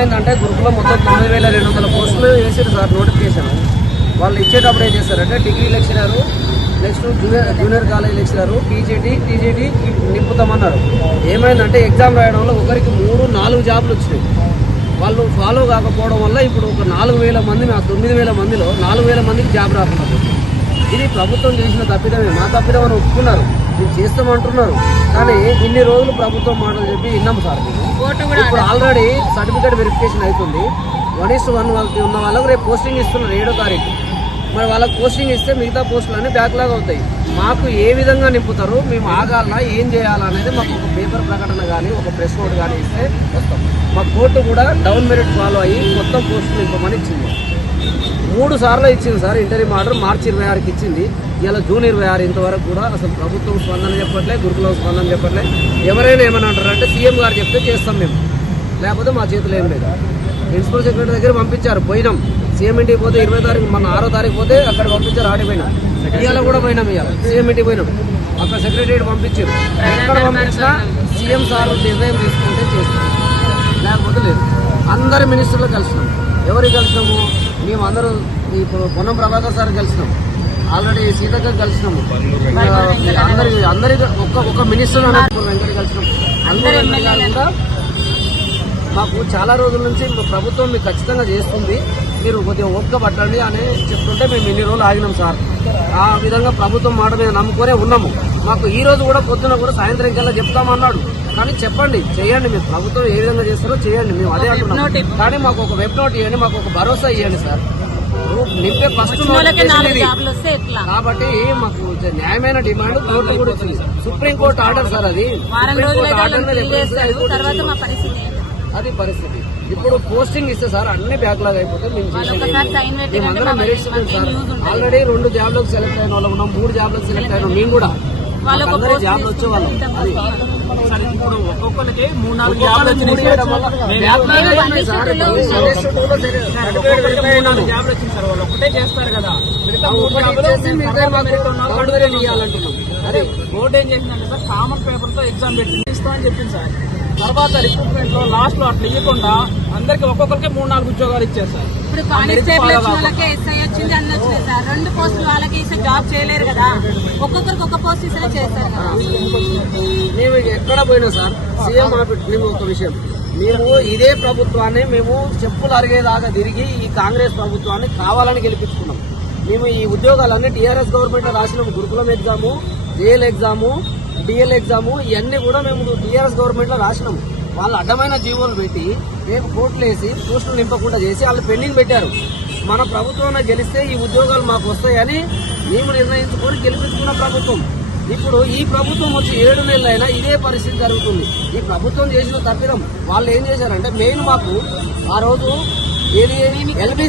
ఏమైందంటే గురుకులం మొత్తం తొమ్మిది వేల రెండు వందల పోస్టులు వేసారు సార్ నోటిఫికేషన్. వాళ్ళు ఇచ్చేటప్పుడు ఏం చేస్తారంటే degree lecturer next junior junior college lecturer PGT TGT నింపుతామన్నారు. ఏమైందంటే ఎగ్జామ్ రాయడంలో ఒకరికి మూడు నాలుగు జాబ్లు వచ్చినాయి. వాళ్ళు ఫాలో కాకపోవడం వల్ల ఇప్పుడు ఒక నాలుగు వేల మంది ఆ తొమ్మిది వేల మందిలో నాలుగు వేల మందికి జాబ్ రాకుండా ఇది ప్రభుత్వం చేసిన తప్పిదమే. మా తప్పిదం అని ఒప్పుకున్నారు. మీరు చేస్తామంటున్నారు. కానీ ఇన్ని రోజులు ప్రభుత్వం మాటలు చెప్పి విన్నాం సార్ ఇప్పుడు ఆల్రెడీ సర్టిఫికేట్ వెరిఫికేషన్ అవుతుంది. వన్ ఇస్ వన్ వాళ్ళకి ఉన్న వాళ్ళకి రేపు పోస్టింగ్ ఇస్తున్నారు ఏడో తారీఖు. మరి వాళ్ళకి పోస్టింగ్ ఇస్తే మిగతా పోస్టులు అన్ని బ్యాక్లాగ్ అవుతాయి. మాకు ఏ విధంగా నింపుతారు? మేము ఆగాలనా ఏం చేయాలా? అనేది మాకు ఒక పేపర్ ప్రకటన కానీ ఒక ప్రెస్ నోట్ కానీ ఇస్తే వస్తాం. మా కోర్టు కూడా డౌన్ మెరిట్ ఫాలో అయ్యి మొత్తం పోస్టులు నింపమని ఇచ్చింది. మూడు సార్లు ఇచ్చింది సార్. ఇంటర్వ్యూ ఆర్డర్ మార్చి ఇరవై ఆరుకి ఇచ్చింది. ఇలా జూన్ ఇరవై ఆరు ఇంతవరకు కూడా అసలు ప్రభుత్వం స్పందన చెప్పట్లే గురుకులం స్పందన చెప్పట్లే. ఎవరైనా ఏమని అంటారంటే సీఎం గారు చెప్తే చేస్తాం మేము. లేకపోతే మా చేతులు ఏం లేదు. ప్రిన్సిపల్ సెక్రటరీ దగ్గర పంపించారు పోయినాం. సీఎం ఇంటికి పోతే ఇరవై తారీఖు మన ఆరో తారీఖు పోతే అక్కడ పంపించారు ఆడిపోయినా ఇవాళ కూడా పోయినాం ఇవాళ సీఎం ఇంటికి పోయినాం. అక్కడ సెక్రటరీ పంపించారు. ఎక్కడ పంపించినా సీఎం సార్ నిర్ణయం తీసుకుంటే చేస్తాం. లేకపోతే లేదు. అందరి మినిస్టర్లు కలిసినాం. ఎవరికి కలిసినాము? మేము అందరూ ఇప్పుడు పొన్నం ప్రభాకర్ సార్ కలిసినాం. ఆల్రెడీ సీతక్క కలిసినాము అందరి అందరికి ఒక్క ఒక్క మినిస్టర్ వెంకట కలిసినాం. అందరి మాకు చాలా రోజుల నుంచి ప్రభుత్వం మీకు ఖచ్చితంగా చేస్తుంది. మీరు కొద్దిగా ఓపిక పట్టండి అని చెప్తుంటే మేము ఇన్ని రోజులు ఆగినాం సార్. ఆ విధంగా ప్రభుత్వం మాట మీద నమ్ముకునే ఉన్నాము. మాకు ఈ రోజు కూడా పొద్దున కూడా సాయంత్రం కల్లా చెప్తామన్నాడు. కానీ చెప్పండి చేయండి మీరు ప్రభుత్వం ఏ విధంగా చేస్తారో చేయండి మేము అదే అంటున్నాం. కానీ మాకు ఒక వెబ్ నోట్ ఇవ్వండి మాకు ఒక భరోసా ఇవ్వండి సార్. నింపే ఫస్ట్ కాబట్టి మాకు న్యాయమైన డిమాండ్ కోర్టు కూడా ఇచ్చింది. సుప్రీంకోర్టు ఆర్డర్ సార్ అది? అది పరిస్థితి. ఇప్పుడు పోస్టింగ్ ఇస్తే సార్ అన్ని బ్యాక్లాగ్ అయిపోతే మేము మెరిట్స్ సార్. ఆల్రెడీ రెండు జాబ్లకు సెలెక్ట్ అయిన వాళ్ళు ఉన్నాం మూడు జాబ్లకు సెలెక్ట్ అయినాం మేము కూడా. వాళ్ళు ఒక అందరూ పోస్ట్ జాబ్లు వచ్చేవాళ్ళం. అది సరే ఇప్పుడు ఒక్కొక్కరికి మూడు నాలుగు జాబ్లు జాబ్లు వచ్చింది సార్ వాళ్ళు ఒకటే చేస్తారు కదా. మిగతా ఏం చేసిందంటే సార్ కామన్ పేపర్తో ఎగ్జామ్ పెట్టి ఇస్తామని చెప్పింది సార్. తర్వాత రిక్రూట్మెంట్లో లాస్ట్లో అట్లా ఇవ్వకుండా అందరికి ఒక్కొక్కరికి మూడు నాలుగు ఉద్యోగాలు ఇచ్చారు సార్ ఇప్పుడు కానిస్టేబుల్ వాళ్ళకి ఎస్ఐ వచ్చింది అన్ని వచ్చినాయి సార్. రెండు పోస్టులు వాళ్ళకి ఇస్తే జాబ్ చేయలేరు కదా. ఒక్కొక్కరికి ఒక పోస్ట్ ఇస్తే చేస్తారు మేము ఎక్కడ పోయినా సార్ సీఎం మేము ఒక విషయం. మేము ఇదే ప్రభుత్వాన్ని మేము చెప్పులు అరిగేదాకా తిరిగి ఈ కాంగ్రెస్ ప్రభుత్వాన్ని కావాలని గెలిపించుకున్నాం. మేము ఈ ఉద్యోగాలన్నీ టీఆర్ఎస్ గవర్నమెంట్ రాసినాము. గురుకులం exam JL exam DL exam ఇవన్నీ కూడా మేము టీఆర్ఎస్ గవర్నమెంట్లో రాసినాము వాళ్ళు అడ్డమైన జీవోలు పెట్టి రేపు కోట్లు వేసి పోస్టులు నింపకుండా చేసి వాళ్ళు పెండింగ్ పెట్టారు. మన ప్రభుత్వం గెలిస్తే ఈ ఉద్యోగాలు మాకు వస్తాయని మేము నిర్ణయించుకొని గెలిపించుకున్న ప్రభుత్వం. ఇప్పుడు ఈ ప్రభుత్వం వచ్చి ఏడు నెలలైనా ఇదే పరిస్థితి జరుగుతుంది. ఈ ప్రభుత్వం చేసిన తప్పిదం వాళ్ళు ఏం చేశారంటే మెయిన్ మాకు ఆ రోజు ఏది ఎల్బీ